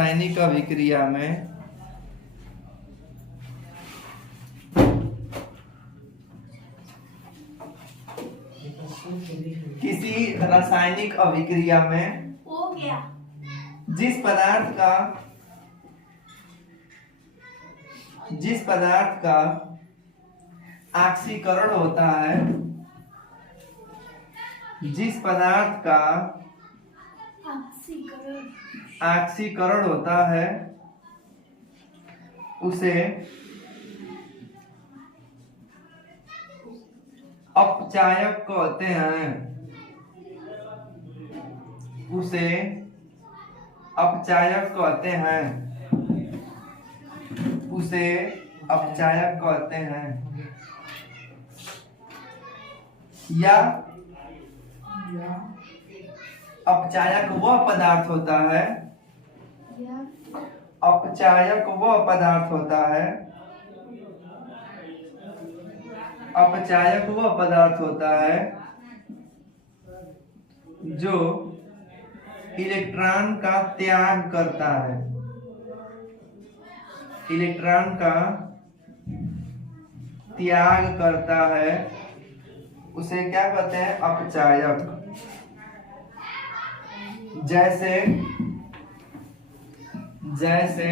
रासायनिक अभिक्रिया में किसी रासायनिक अभिक्रिया में हो गया जिस पदार्थ का ऑक्सीकरण होता है, जिस पदार्थ का ऑक्सीकरण होता है उसे अपचायक कहते हैं। उसे अपचायक कहते हैं। उसे अपचायक कहते हैं। या अपचायक वह पदार्थ होता है, अपचायक वह पदार्थ होता है, अपचायक वह पदार्थ होता है जो इलेक्ट्रॉन का त्याग करता है। इलेक्ट्रॉन का त्याग करता है, उसे क्या कहते हैं? अपचायक। जैसे जैसे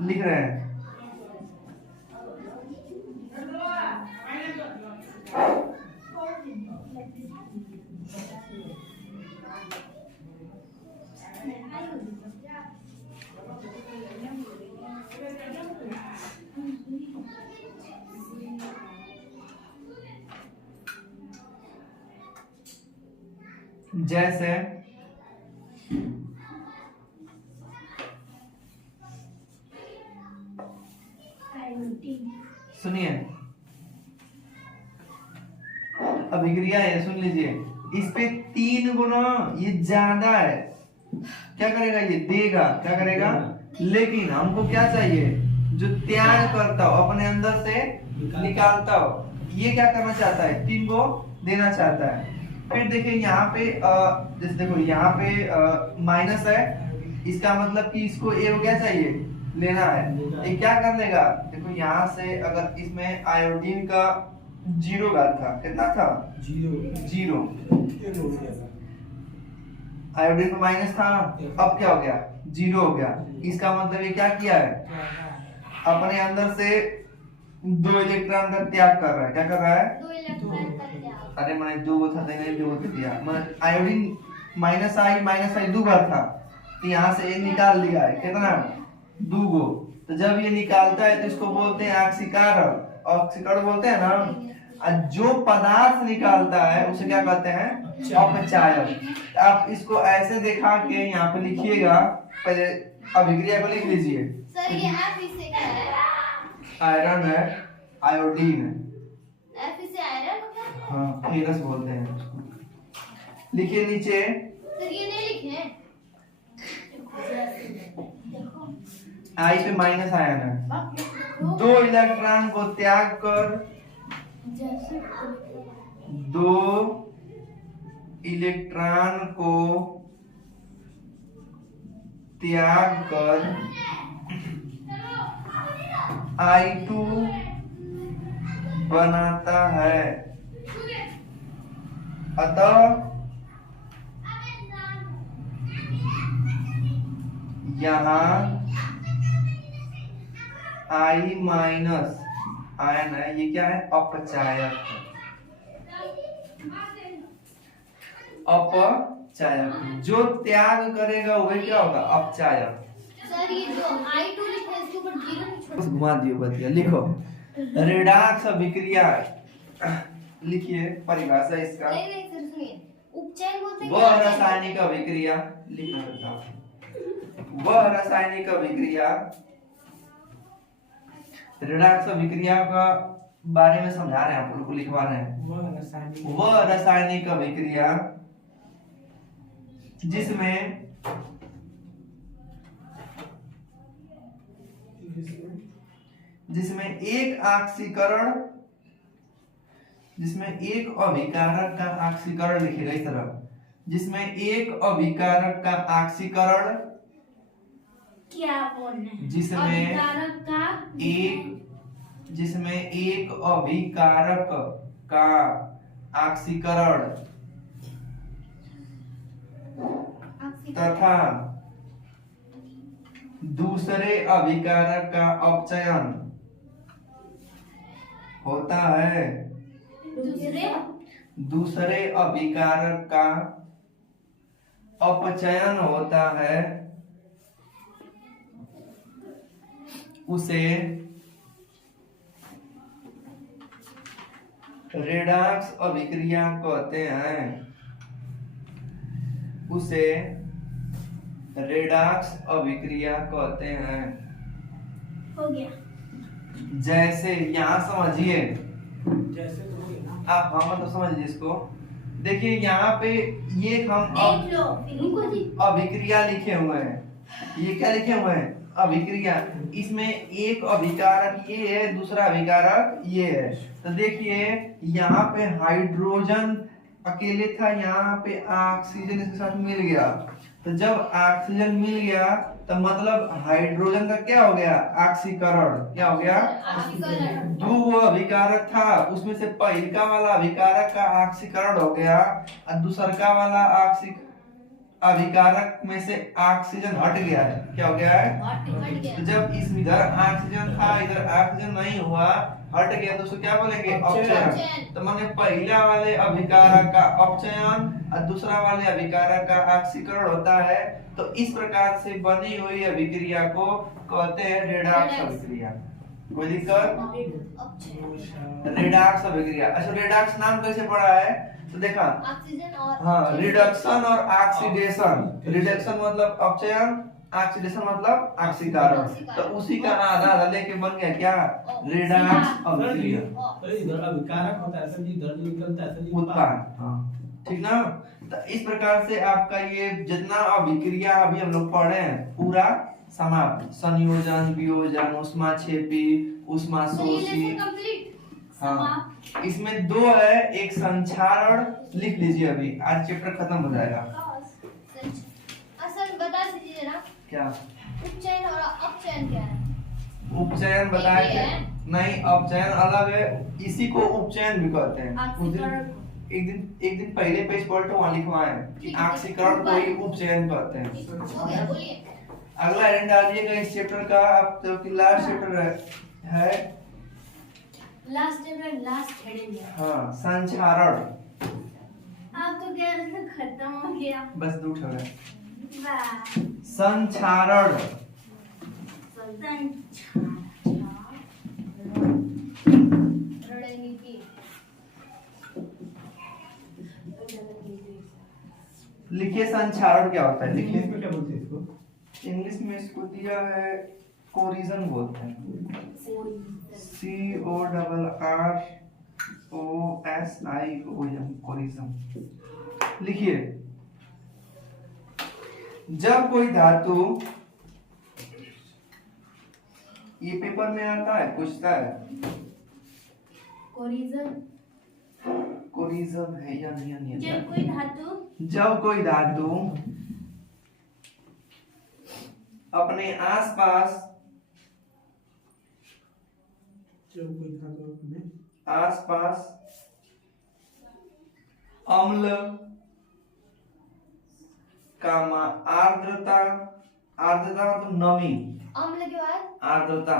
लिख रहे हैं जैसे सुनिए, अभिक्रिया है, सुन लीजिए। इस पे 3 गुना ये ज्यादा है, क्या करेगा? ये देगा, क्या करेगा? लेकिन हमको क्या चाहिए? जो त्याग करता हो, अपने अंदर से निकालता हो। ये क्या करना चाहता है? 3 को देना चाहता है। फिर देखिए यहाँ पे जैसे देखो यहाँ पे माइनस है, इसका मतलब कि इसको ए क्या चाहिए? लेना है। ये क्या कर लेगा? देखो यहाँ से अगर इसमें आयोडीन का 0 घात था, कितना था? 0। आयोडीन का माइनस था, अब क्या हो गया? 0 हो गया। इसका मतलब ये क्या किया है? अपने अंदर से 2 इलेक्ट्रॉन का त्याग कर रहा है। क्या कर रहा है? 2 इलेक्ट्रॉन का त्याग। अरे मैंने 2 था, नहीं 2 दिया। मैं आयोडीन माइनस आई 2 बार था, तो यहाँ से ये निकाल लिया है। कितना? 2 गो। तो जब ये निकालता है तो इसको बोलते हैं ऑक्सीकरण। ऑक्सीकरण बोलते हैं ना। और जो पदार्थ निकालता है उसे क्या कहते हैं? अपचायक। आप इसको ऐसे दिखा के यहाँ पे लिखिएगा, पहले अभिक्रिया को लिख लीजिए। सर ये F इससे क्या है? आयरन है, आयोडीन है। F इसे आयरन होता है? हाँ, फेरस बोलते हैं उसको। लिखिए नीचे। सर ये नहीं लिखे। आई पे माइनस आयन है। 2 इलेक्ट्रॉन को त्याग कर, 2 इलेक्ट्रॉन को त्याग कर I2 बनाता है। अतः यहाँ I माइनस आयन है, ये क्या है? अपचायक। अपचायक। जो त्याग करेगा वह क्या होगा? अपचायक। सर ये जो I2 लिखा है इसके ऊपर 0 नहीं छोड़। घुमा दियो बतिया। लिखो रेडॉक्स अभिक्रिया। लिखिए परिभाषा इसका। नहीं नहीं सर सुनिए, उपचयन बोलते हैं। वह रासायनिक अभिक्रिया, लिखना बताओ। वह रासायनिक अभिक्रिया, रेडॉक्स अभिक्रिया का बारे में समझा रहे हैं, आप लोग को लिखवा रहे हैं। वह रासायनिक अभिक्रिया जिसमें एक ऑक्सीकरण जिसमें एक अभिकारक का ऑक्सीकरण लिखेगा इस तरह, जिसमें एक अभिकारक का ऑक्सीकरण, क्या बोलना है? जिसमें अभिकारक का जिसमें एक अभिकारक का ऑक्सीकरण तथा दूसरे अभिकारक का अपचयन होता है, दूसरे अभिकारक का अपचयन होता है, उसे रेडॉक्स अभिक्रिया कहते हैं, उसे रेडॉक्स अभिक्रिया कहते हैं। हो गया। जैसे यहाँ समझिए, जैसे तो हो गया ना। आप हम तो समझिए इसको। देखिए यहाँ पे ये हम देख लो रुको जी। अभिक्रिया लिखे हुए हैं, ये क्या लिखे हुए हैं? अभिक्रिया। इसमें एक अभिकारक ये है, दूसरा अभिकारक ये है। तो देखिए यहाँ पे हाइड्रोजन अकेले था, यहाँ पे ऑक्सीजन इसके साथ मिल गया। तो जब ऑक्सीजन मिल गया तो मतलब हाइड्रोजन का क्या हो गया? ऑक्सीकरण। क्या हो गया? ऑक्सीकरण। जो वो अभिकारक था उसमें से पहिलका वाला अभिकारक का ऑक्सीकरण हो गया और दूसरका वाला अभिकारक में से ऑक्सीजन हट गया है। क्या हो गया है? हट गया। तो जब इस इधर ऑक्सीजन था, इधर ऑक्सीजन नहीं हुआ, हट गया, तो उसको क्या बोलेंगे? अपचयन। तो माने पहला वाले अभिकारक का अपचयन और दूसरा वाले अभिकारक का ऑक्सीकरण होता है। तो इस प्रकार से बनी हुई अभिक्रिया को कहते हैं रेडॉक्स अभिक्रिया। कोई दिक्कत? रेडॉक्स अभिक्रिया। अच्छा, रेडॉक्स नाम कैसे पड़ा है? तो देखा, ऑक्सीजन और हाँ, रिडक्शन और ऑक्सीडेशन। रिडक्शन मतलब अपचयन, ऑक्सीडेशन मतलब ऑक्सीकरण। तो उसी का आधा आधा लेके बन गया क्या? रेडॉक्स अभिक्रिया। अरे इधर अभिकारक होता है सर जी, इधर निकलता है सर जी उत्पाद। हाँ, ठीक ना? तो इस प्रकार से आपका ये जितना अभिक्रिया अभी हम लोग पढ़े हैं पूरा समाप्त। संयोजन, वियोजन, ऊष्माक्षेपी, ऊष्माशोषी। कंप्लीट। हाँ, इसमें दो है, एक संक्षारण लिख लीजिए, अभी आज चैप्टर खत्म हो जाएगा। असल बता दीजिए ना, क्या? उपचयन और अपचयन क्या है? उपचयन बताए थे? नहीं, अपचयन अलग है, इसी को उपचयन भी कहते हैं। उस दिन एक दिन पहले पेज पलटो, वहां लिखवाए कि ऑक्सीकरण को ही उपचयन कहते हैं। हो गया, बोलिए। अगला हेडिंग डालिएगा इस चैप्टर का। अब तो कि लास्ट चैप्टर है। लास्ट चैप्टर, लास्ट हेडिंग है। हाँ, संक्षारण। आप तो कह रहे थे खत्म हो गया। बस दो ठो है। वाह। संक्षारण। रणनीति। लिखिए संक्षारण क्या होता है, लिखिए। इसमें क्या बोलते हैं इसको? इंग्लिश में इसको दिया है कोरिजन बोलते हैं। CORROSION, corrosion. लिखिए, जब कोई धातु, ये पेपर में आता है, पूछता है कोरिजन है या नहीं है। जब कोई धातु जब कोई धातु अपने आसपास अम्ल, कामा आर्द्रता, आर्द्रता मतलब नमी, अम्ल के बाद आर्द्रता।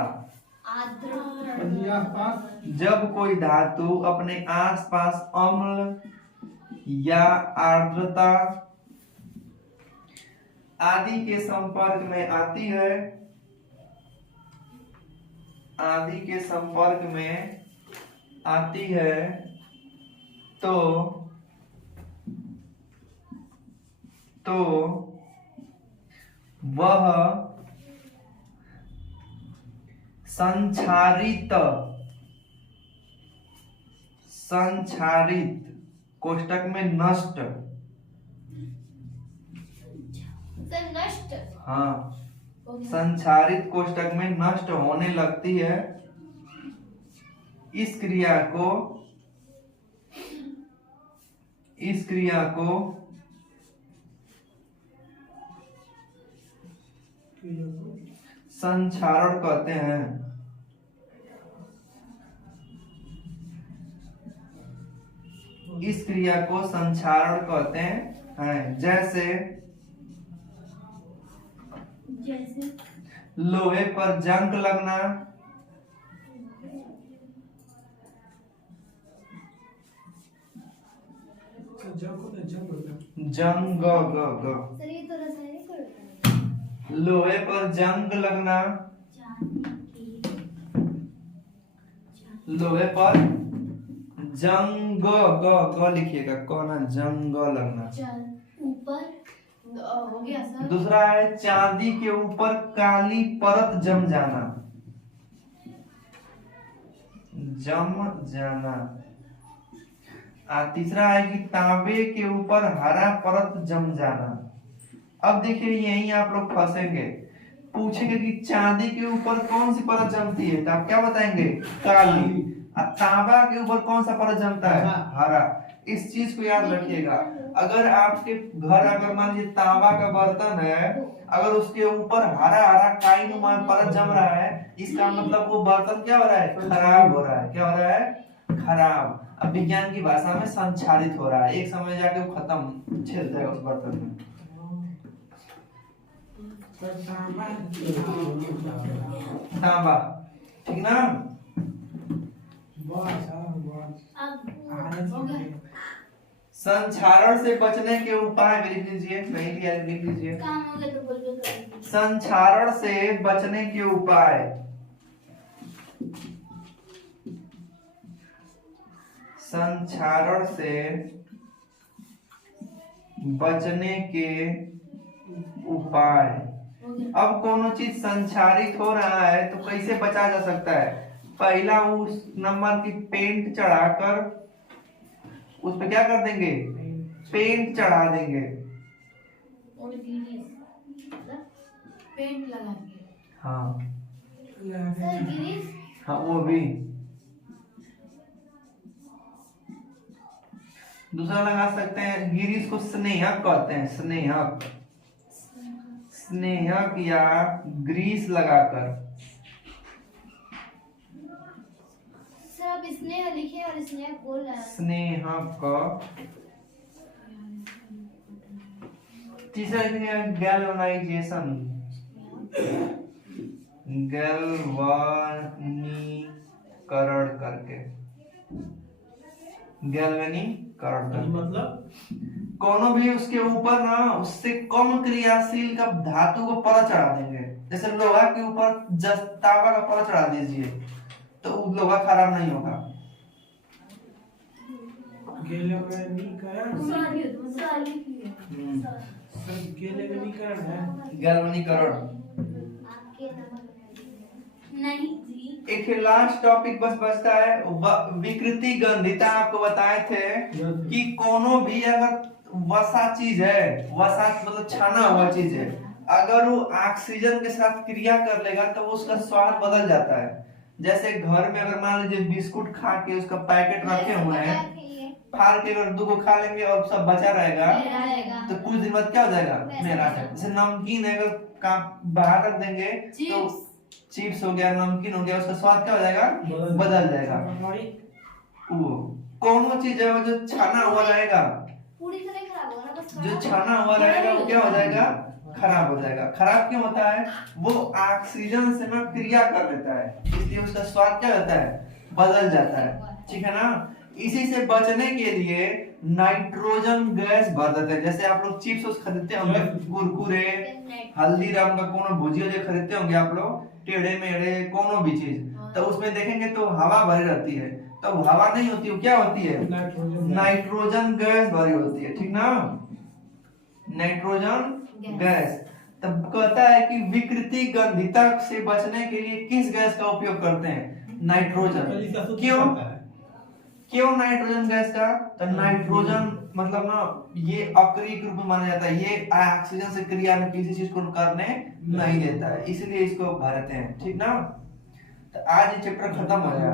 आर्द्रता। जब कोई धातु अपने आसपास अम्ल या आर्द्रता आदि के संपर्क में आती है, आदि के संपर्क में आती है, तो वह संक्षारित कोष्टक में नष्ट। नष्ट। हाँ, संक्षारित कोष्टक में नष्ट होने लगती है। इस क्रिया को इस क्रिया को संक्षारण कहते हैं। इस क्रिया को संक्षारण कहते हैं। जैसे लोहे पर जंग लगना, जंग सर ये तो रासायनिक होता है। लोहे पर जंग लगना, लोहे पर जंग ग लिखिएगा, कौन है जंग लगना। ऊपर हो गया सर। दूसरा है चांदी के ऊपर काली परत जम जाना, जम जाना। तीसरा है कि तांबे के ऊपर हरा परत जम जाना। अब देखिए यहीं आप लोग फंसेंगे, पूछेंगे कि चांदी के ऊपर कौन सी परत जमती है, तो आप क्या बताएंगे काली। और तांबा के ऊपर कौन सा परत जमता है हरा। इस चीज को याद रखिएगा। अगर आपके घर अगर मान लीजिए तांबा का बर्तन है, अगर उसके ऊपर हरा हरा काई नुमा परत जम रहा है, इसका मतलब वो बर्तन क्या हो रहा है, खराब हो रहा है। क्या हो रहा है, खराब। अब विज्ञान की भाषा में संक्षारित हो रहा है, एक समय जाके वो खत्म, छिल जाएगा उस बर्तन में। तांबा, ठीक ना। संक्षारण से बचने के उपाय भी लिख लीजिए, नहीं लिया लिख लीजिए। काम हो गया तो बोल दो कर। संक्षारण से बचने के उपाय। संक्षारण से बचने के उपाय। अब कोनो चीज संक्षारित हो रहा है तो कैसे बचा जा सकता है। पहला उस नंबर की पेंट चढ़ाकर उस पे क्या कर देंगे, पेंट चढ़ा देंगे। और पेंट लगा के। हाँ सर गिरीश। हाँ वो भी। दूसरा लगा सकते हैं, गिरीश को स्नेहक कहते हैं, स्नेहक। स्नेहक या ग्रीस लगाकर। सर आप स्नेह लिखे और स्नेह बोल रहे हैं। स्नेहक। तीसरा लिखेंगे गैल्वेनाइजेशन, गैल्वानीकरण करके। गैल्वेनीकरण करके मतलब कोनो भी उसके ऊपर ना उससे कम क्रियाशील का धातु को परत चढ़ा देंगे। जैसे लोहा के ऊपर तांबा का परत चढ़ा दीजिए तो लोहा खराब नहीं होगा। गैल्वेनीकरण। नहीं जी। एक लास्ट टॉपिक बस बचता है, विकृति गंधिता। आपको बताए थे कि कोनो भी अगर वसा चीज है, वसा मतलब छाना हुआ चीज है, अगर वो ऑक्सीजन के साथ क्रिया कर लेगा तो उसका स्वाद बदल जाता है। जैसे घर में अगर मान लीजिए बिस्कुट खा के उसका पैकेट रखे हुए हैं, फाड़ के अगर दो को खा लेंगे और सब बचा रहेगा तो कुछ दिन बाद क्या हो जाएगा, मेरा है। जैसे नमकीन है, अगर बाहर रख देंगे तो चिप्स हो गया, नमकीन हो गया, उसका स्वाद क्या हो जाएगा, बदल जाएगा। वो कौन चीज है वो जो छाना हुआ रहेगा, पूरी तरह खराब होगा ना, बस जो छाना हुआ रहेगा वो क्या हो जाएगा, खराब हो जाएगा। खराब क्यों होता है, वो ऑक्सीजन से ना क्रिया कर लेता है, इसलिए उसका स्वाद क्या होता है, बदल जाता है। ठीक है ना। इसी से बचने के लिए नाइट्रोजन गैस भर देते हैं। जैसे आप लोग चिप्स खरीदते होंगे, कुरकुरे, हल्दीराम का कोनो भुजिया जो खरीदते होंगे आप लोग, टेढ़े मेढ़े कोनो भी चीज, तो उसमें देखेंगे तो हवा भरी रहती है, तो हवा नहीं होती, वो क्या होती है, नाइट्रोजन गैस भरी होती है। ठीक ना, नाइट्रोजन गैस। तब कहता है कि विकृति गंधिता से बचने के लिए किस गैस का उपयोग करते हैं, नाइट्रोजन। क्यों नाइट्रोजन गैस का, तो नाइट्रोजन मतलब ना ये अक्रिय रूप में माना जाता है, ये ऑक्सीजन से क्रिया में किसी चीज को करने नहीं देता है, इसलिए इसको भरते हैं। ठीक ना। तो आज ये चैप्टर खत्म हो गया।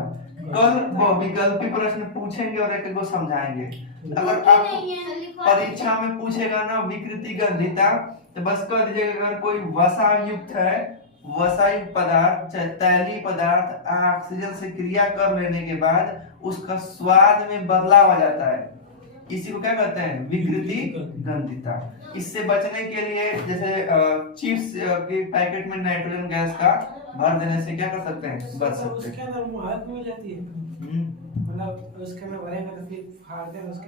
कल वो विकल्पी प्रश्न पूछेंगे और एक एक को समझाएंगे। अगर लिखी आपको नहीं है लिखवा परीक्षा में पूछेगा ना विकृति गंधिता, तो बस कह दीजिएगा अगर कोई वसा युक्त है, वसायुक्त पदार्थ चाहे तैलीय पदार्थ ऑक्सीजन से क्रिया कर लेने के बाद उसका स्वाद में बदलाव आ जाता है, इसी को क्या कहते हैं? विकृति गंधिता। इससे बचने के लिए जैसे चिप्स के पैकेट में नाइट्रोजन गैस का भर देने से क्या कर सकते हैं? बच सकते उसके हैं। अंदर मुहारत मिल जाती है, मतलब उसके अंदर भरेगा तो फिर फाड़ते हैं उसके